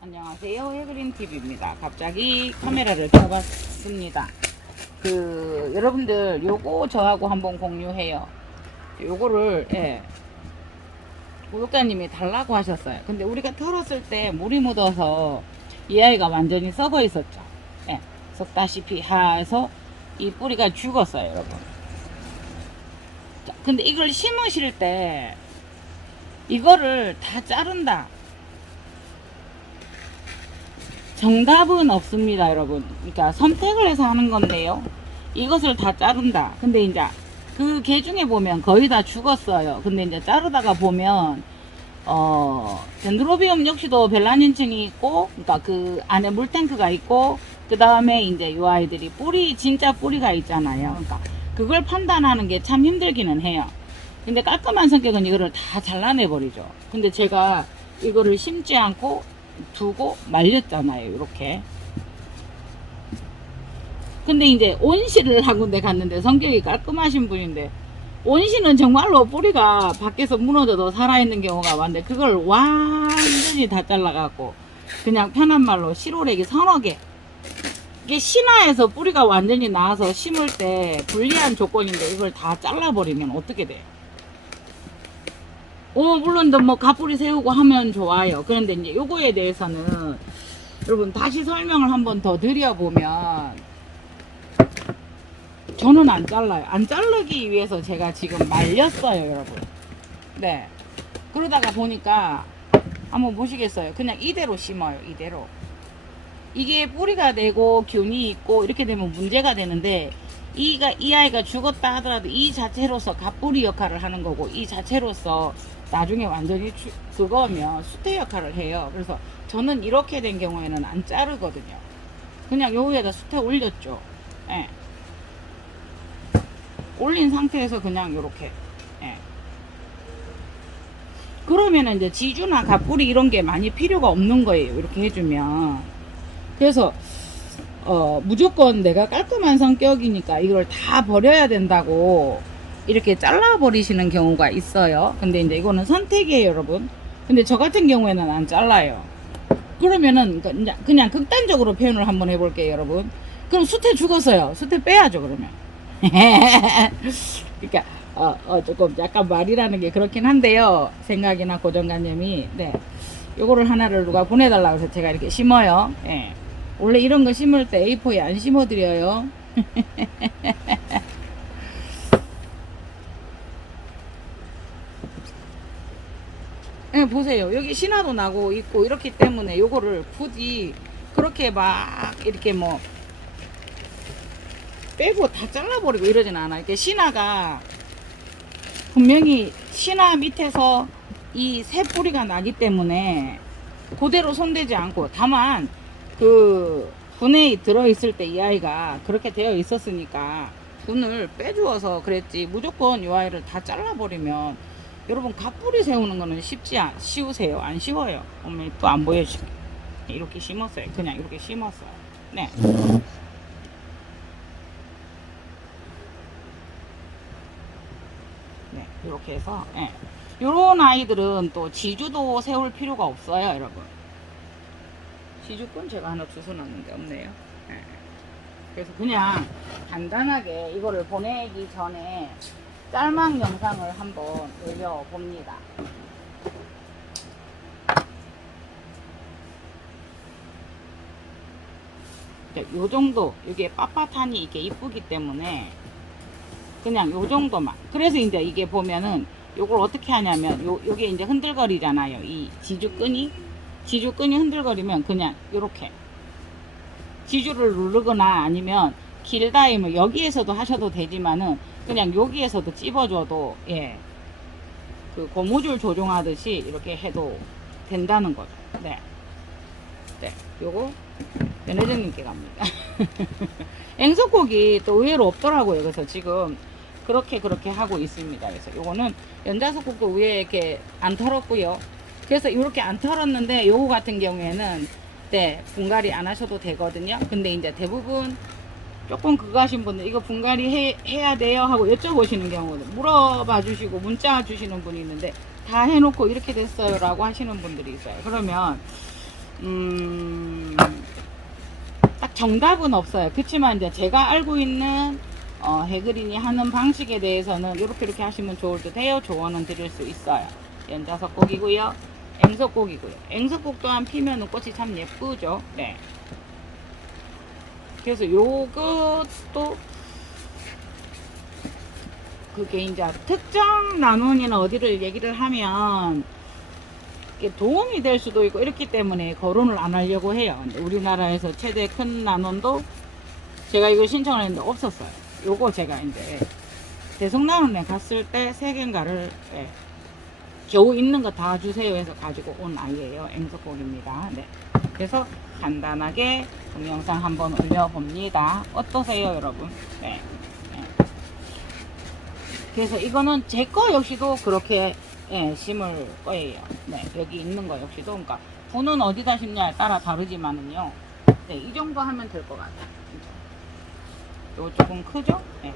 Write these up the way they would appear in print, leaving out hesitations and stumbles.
안녕하세요, 해그린TV입니다. 갑자기 카메라를 켜봤습니다. 여러분들 요거 저하고 한번 공유해요. 요거를 구독자님이 달라고 하셨어요. 근데 우리가 털었을 때 물이 묻어서 이 아이가 완전히 썩어 있었죠. 썩다시피 해서 이 뿌리가 죽었어요, 여러분. 자, 근데 이걸 심으실 때 이거를 다 자른다, 정답은 없습니다, 여러분. 그러니까 선택을 해서 하는 건데요, 이것을 다 자른다. 근데 이제 그 개 중에 보면 거의 다 죽었어요. 근데 이제 자르다가 보면 덴드로비움 역시도 벨라닌층이 있고, 그러니까 그 안에 물탱크가 있고, 그 다음에 이제 이 아이들이 진짜 뿌리가 있잖아요. 그러니까 그걸 판단하는 게 참 힘들기는 해요. 근데 깔끔한 성격은 이거를 다 잘라내버리죠. 근데 제가 이거를 심지 않고 두고 말렸잖아요, 이렇게. 근데 이제 온실을 한 군데 갔는데 성격이 깔끔하신 분인데, 온실은 정말로 뿌리가 밖에서 무너져도 살아있는 경우가 많은데 그걸 완전히 다 잘라갖고 그냥 편한 말로 시로렉이 서너 개. 이게 신화에서 뿌리가 완전히 나와서 심을 때 불리한 조건인데 이걸 다 잘라버리면 어떻게 돼요? 물론 뭐 가뿌리 세우고 하면 좋아요. 그런데 이제 요거에 대해서는 여러분 다시 설명을 한번 더 드려보면, 저는 안 잘라요. 안 자르기 위해서 제가 지금 말렸어요, 여러분. 네. 그러다가 보니까 한번 보시겠어요? 그냥 이대로 심어요, 이대로. 이게 뿌리가 되고 균이 있고 이렇게 되면 문제가 되는데, 이 아이가 죽었다 하더라도 이 자체로서 갑뿌리 역할을 하는 거고, 이 자체로서 나중에 완전히 그거면 수태 역할을 해요. 그래서 저는 이렇게 된 경우에는 안 자르거든요. 그냥 요 위에다 수태 올렸죠. 예. 올린 상태에서 그냥 요렇게. 예. 그러면은 이제 지주나 갑뿌리 이런 게 많이 필요가 없는 거예요, 이렇게 해주면. 그래서 무조건 내가 깔끔한 성격이니까 이걸 다 버려야 된다고 이렇게 잘라버리시는 경우가 있어요. 근데 이제 이거는 선택이에요, 여러분. 근데 저 같은 경우에는 안 잘라요. 그러면은 그냥 극단적으로 표현을 한번 해볼게요, 여러분. 그럼 수태 죽었어요. 수태 빼야죠, 그러면. 그러니까 조금 약간 말이라는 게 그렇긴 한데요, 생각이나 고정관념이. 네, 요거를 하나를 누가 보내달라고 해서 제가 이렇게 심어요. 예. 원래 이런 거 심을 때 A4에 안 심어드려요. 예, 보세요. 여기 신화도 나고 있고 이렇기 때문에 요거를 굳이 그렇게 막 이렇게 뭐 빼고 다 잘라버리고 이러진 않아요. 이렇게 신화가 분명히 신화 밑에서 이 새 뿌리가 나기 때문에 그대로 손대지 않고, 다만 그 분에 들어있을 때 이 아이가 그렇게 되어 있었으니까 분을 빼주어서 그랬지, 무조건 이 아이를 다 잘라버리면 여러분 갑뿌리 세우는 거는 쉬우세요? 안 쉬워요. 어머니 또 안 보여줄게. 이렇게 심었어요. 그냥 이렇게 심었어요. 네. 네, 이렇게 해서, 예. 요런 아이들은 또 지주도 세울 필요가 없어요, 여러분. 지주꾼 제가 하나 주워놨는데 없네요. 예. 그래서 그냥 간단하게 이거를 보내기 전에 짤막 영상을 한번 올려봅니다. 요 정도, 이게 빳빳하니 이게 이쁘기 때문에 그냥 요 정도만. 그래서 이제 이게 보면은 요걸 어떻게 하냐면, 요게 이제 흔들거리잖아요. 이 지주끈이 흔들거리면 그냥 요렇게 지주를 누르거나, 아니면 길다임을 여기에서도 하셔도 되지만은 그냥 여기에서도 찝어줘도, 예, 그 고무줄 조종하듯이 이렇게 해도 된다는 거죠. 네. 네, 요거 매니저님께 갑니다. 앵석고기 또 의외로 없더라고요. 그래서 지금 그렇게 하고 있습니다. 그래서 요거는 연자석국도 위에 이렇게 안 털었고요. 그래서 이렇게 안 털었는데 요거 같은 경우에는 네, 분갈이 안 하셔도 되거든요. 근데 이제 대부분 조금 그거 하신 분들, 이거 분갈이 해야 돼요 하고 여쭤보시는 경우는 물어봐 주시고 문자 주시는 분이 있는데, 다 해놓고 이렇게 됐어요 라고 하시는 분들이 있어요. 그러면 딱 정답은 없어요. 그렇지만 이제 제가 알고 있는 해그린이 하는 방식에 대해서는 이렇게 하시면 좋을 듯 해요. 조언은 드릴 수 있어요. 연자석곡이고요. 앵석곡이고요. 앵석곡 또한 피면은 꽃이 참 예쁘죠. 네. 그래서 요것도 그게 이제 특정 난원이나 어디를 얘기를 하면 이게 도움이 될 수도 있고 이렇기 때문에 거론을 안 하려고 해요. 근데 우리나라에서 최대 큰 난원도 제가 이거 신청을 했는데 없었어요. 요거 제가 이제 대성난원에 갔을 때 3개인가를 겨우 있는 거 다 주세요 해서 가지고 온 아이예요. 앵석곡입니다. 네. 그래서 간단하게 동영상 한번 올려봅니다. 어떠세요 여러분? 네. 그래서 이거는 제 거 역시도 그렇게 심을 거예요. 네, 여기 있는 거 역시도. 그러니까 분은 어디다 심냐에 따라 다르지만은요. 네, 이 정도 하면 될 것 같아요. 요 조금 크죠? 네.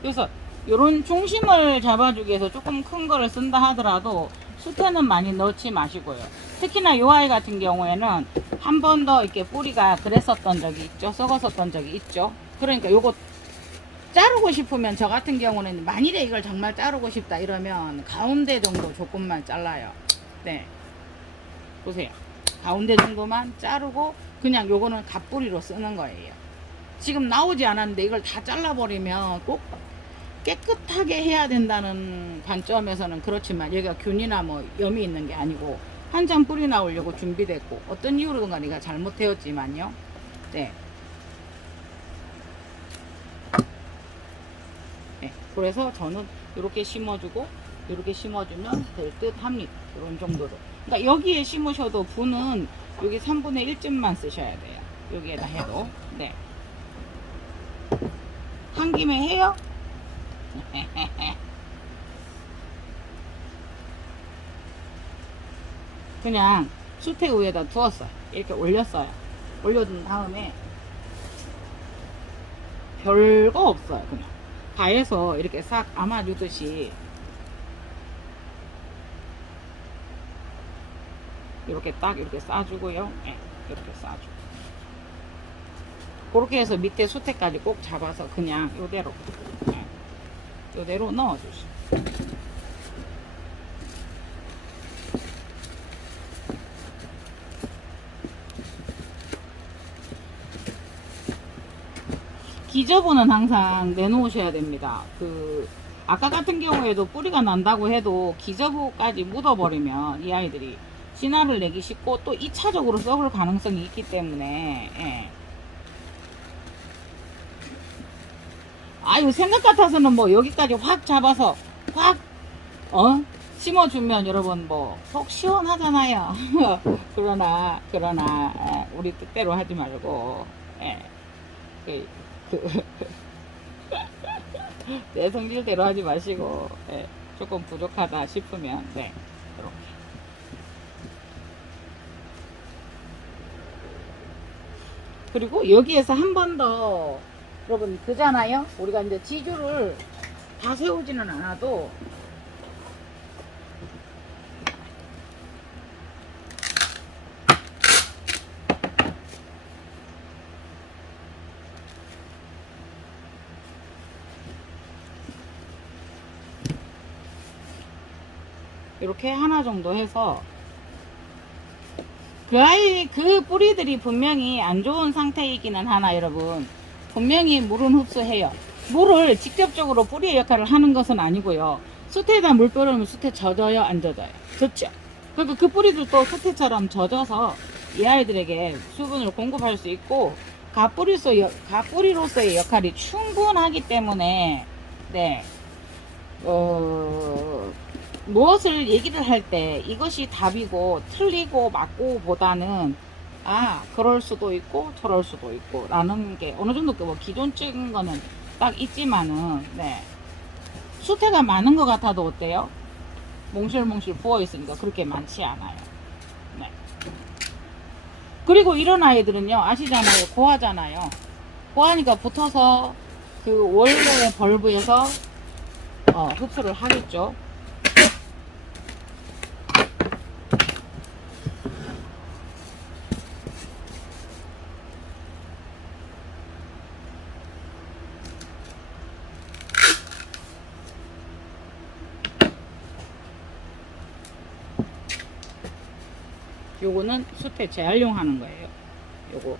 그래서 요런 중심을 잡아주기 위해서 조금 큰 거를 쓴다 하더라도 수태는 많이 넣지 마시고요. 특히나 요 아이 같은 경우에는 한 번 더 이렇게 뿌리가 그랬었던 적이 있죠. 썩었었던 적이 있죠. 그러니까 요거 자르고 싶으면 저 같은 경우는 만일에 이걸 정말 자르고 싶다 이러면 가운데 정도 조금만 잘라요. 네, 보세요. 가운데 정도만 자르고 그냥 요거는 갓뿌리로 쓰는 거예요. 지금 나오지 않았는데 이걸 다 잘라버리면 꼭 깨끗하게 해야 된다는 관점에서는 그렇지만 여기가 균이나 뭐 염이 있는 게 아니고 한참 뿌리 나오려고 준비됐고 어떤 이유로든가 내가 잘못되었지만요. 네. 네, 그래서 저는 이렇게 심어주고 이렇게 심어주면 될 듯 합니다. 이런 정도로. 그러니까 여기에 심으셔도 분은 여기 3분의 1쯤만 쓰셔야 돼요. 여기에다 해도. 네. 한 김에 해요? 그냥 수태 위에다 두었어요. 이렇게 올렸어요. 올려둔 다음에 별거 없어요. 그냥 가에서 이렇게 싹 안아주듯이 이렇게 딱 이렇게 싸주고요. 네, 이렇게 싸주고 그렇게 해서 밑에 수태까지 꼭 잡아서 그냥 요대로 네, 요대로 넣어주시고 기저분은 항상 내놓으셔야 됩니다. 아까 같은 경우에도 뿌리가 난다고 해도 기저부까지 묻어버리면 이 아이들이 진화를 내기 쉽고 또 2차적으로 썩을 가능성이 있기 때문에 아유 생각 같아서는 뭐 여기까지 확 잡아서 확 심어주면 여러분 뭐 속 시원하잖아요. 그러나 우리 뜻대로 하지 말고 내 성질대로 하지 마시고 조금 부족하다 싶으면 네 이렇게 그리고 여기에서 한 번 더 여러분 그잖아요. 우리가 이제 지주를 다 세우지는 않아도 이렇게 하나 정도 해서 그 뿌리들이 분명히 안 좋은 상태이기는 하나 여러분 분명히 물은 흡수해요. 물을 직접적으로 뿌리의 역할을 하는 것은 아니고요. 수태에다 물 뿌리면 수태 젖어요 안 젖어요? 젖죠. 그러니까 그 뿌리들도 수태처럼 젖어서 이 아이들에게 수분을 공급할 수 있고 갓뿌리로서의 역할이 충분하기 때문에 네 무엇을 얘기를 할 때 이것이 답이고 틀리고 맞고 보다는 그럴 수도 있고 저럴 수도 있고 라는 게 어느 정도 뭐 기존적인 거는 딱 있지만은 네 수태가 많은 것 같아도 어때요? 몽실몽실 부어 있으니까 그렇게 많지 않아요. 네. 그리고 이런 아이들은요 아시잖아요. 고하잖아요. 고하니까 붙어서 그 원래의 벌브에서 흡수를 하겠죠. 요거는 수태 재활용하는 거예요. 요거.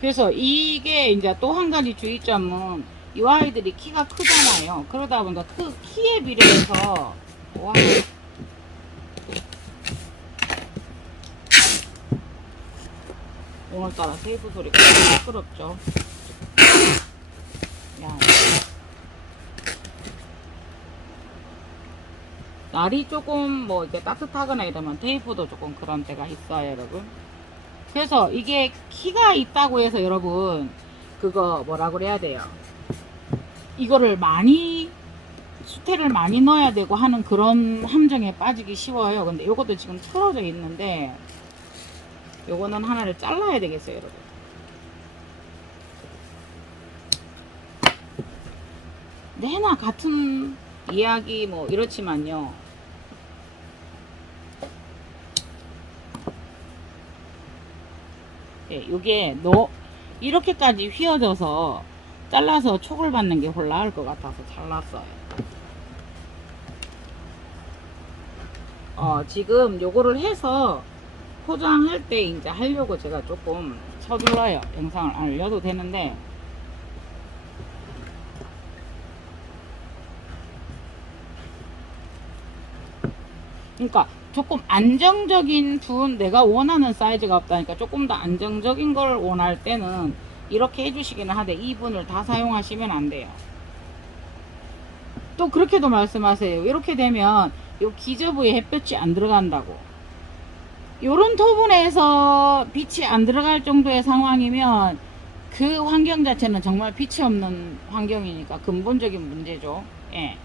그래서 이게 이제 또 한 가지 주의점은 이 아이들이 키가 크잖아요. 그러다 보니까 그 키에 비례해서 와, 오늘따라 테이프 소리가 시끄럽죠. 야. 날이 조금 뭐 이렇게 따뜻하거나 이러면 테이프도 조금 그런 때가 있어요, 여러분. 그래서 이게 키가 있다고 해서 여러분 그거 뭐라 그래야 돼요. 이거를 많이 수태를 많이 넣어야 되고 하는 그런 함정에 빠지기 쉬워요. 근데 요것도 지금 틀어져 있는데 요거는 하나를 잘라야 되겠어요, 여러분. 내나 같은 이야기 뭐 이렇지만요. 예, 요게 이렇게까지 휘어져서 잘라서 촉을 받는 게 훨 나을 것 같아서 잘랐어요. 지금 요거를 해서 포장할 때 이제 하려고 제가 조금 서둘러요. 영상을 안 올려도 되는데 그러니까 조금 안정적인 내가 원하는 사이즈가 없다니까 조금 더 안정적인 걸 원할 때는 이렇게 해주시기는 하되 2분을 다 사용하시면 안 돼요. 또 그렇게도 말씀하세요. 이렇게 되면 요 기저부에 햇볕이 안 들어간다고. 요런 토분에서 빛이 안 들어갈 정도의 상황이면 그 환경 자체는 정말 빛이 없는 환경이니까 근본적인 문제죠. 예.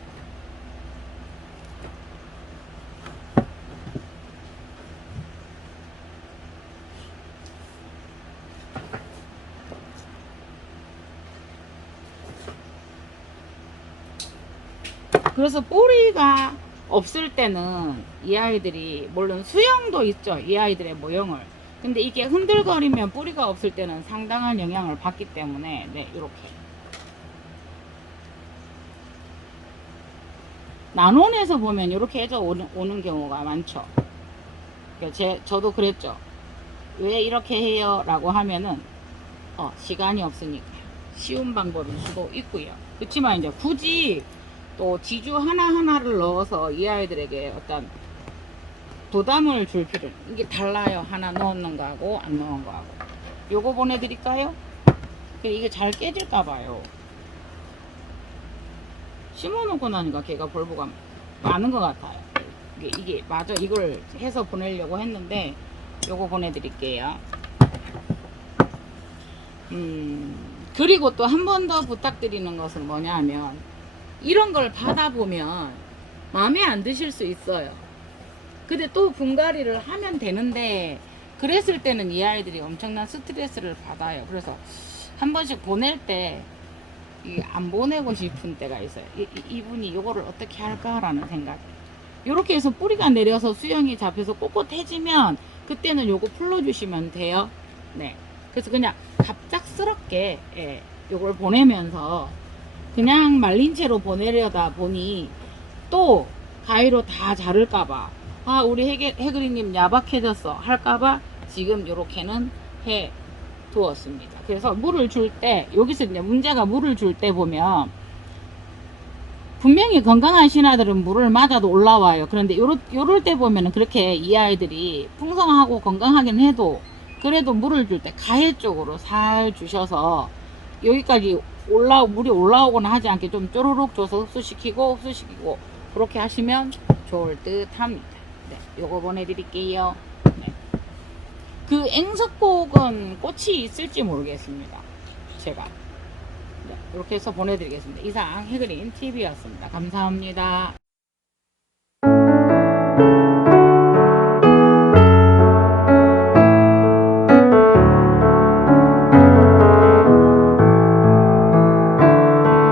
그래서 뿌리가 없을 때는 이 아이들이 물론 수영도 있죠. 이 아이들의 모형을. 근데 이게 흔들거리면 뿌리가 없을 때는 상당한 영향을 받기 때문에 네, 이렇게 난원에서 보면 이렇게 해서 오는 경우가 많죠. 그러니까 저도 그랬죠. 왜 이렇게 해요? 라고 하면은 시간이 없으니까 쉬운 방법일 수도 있고요. 그렇지만 이제 굳이 또 지주 하나하나를 넣어서 이 아이들에게 어떤 부담을 줄 필요는 이게 달라요. 하나 넣는 거하고 안 넣은 거하고. 요거 보내드릴까요? 이게 잘 깨질까 봐요. 심어놓고 나니까 걔가 볼보가 많은 것 같아요. 이게 맞아. 이걸 해서 보내려고 했는데 요거 보내드릴게요. 그리고 또 한 번 더 부탁드리는 것은 뭐냐 하면 이런 걸 받아보면 마음에 안 드실 수 있어요. 근데 또 분갈이를 하면 되는데 그랬을 때는 이 아이들이 엄청난 스트레스를 받아요. 그래서 한 번씩 보낼 때 안 보내고 싶은 때가 있어요. 이분이 이거를 어떻게 할까라는 생각이. 이렇게 해서 뿌리가 내려서 수영이 잡혀서 꼿꼿해지면 그때는 요거 풀러주시면 돼요. 네. 그래서 그냥 갑작스럽게 요걸 보내면서 그냥 말린 채로 보내려다 보니 또 가위로 다 자를까봐 우리 해그리님 야박해졌어 할까봐 지금 요렇게는 해 두었습니다. 그래서 물을 줄 때 여기서 이제 문제가 물을 줄 때 보면 분명히 건강한 신하들은 물을 맞아도 올라와요. 그런데 요럴 때 보면은 그렇게 이 아이들이 풍성하고 건강하긴 해도 그래도 물을 줄 때 가해 쪽으로 살 주셔서 여기까지 물이 올라오거나 하지 않게 좀 쪼르륵 줘서 흡수시키고 그렇게 하시면 좋을 듯 합니다. 네, 요거 보내드릴게요. 네. 그 앵석곡은 꽃이 있을지 모르겠습니다. 제가 네, 이렇게 해서 보내드리겠습니다. 이상 해그린 TV였습니다. 감사합니다.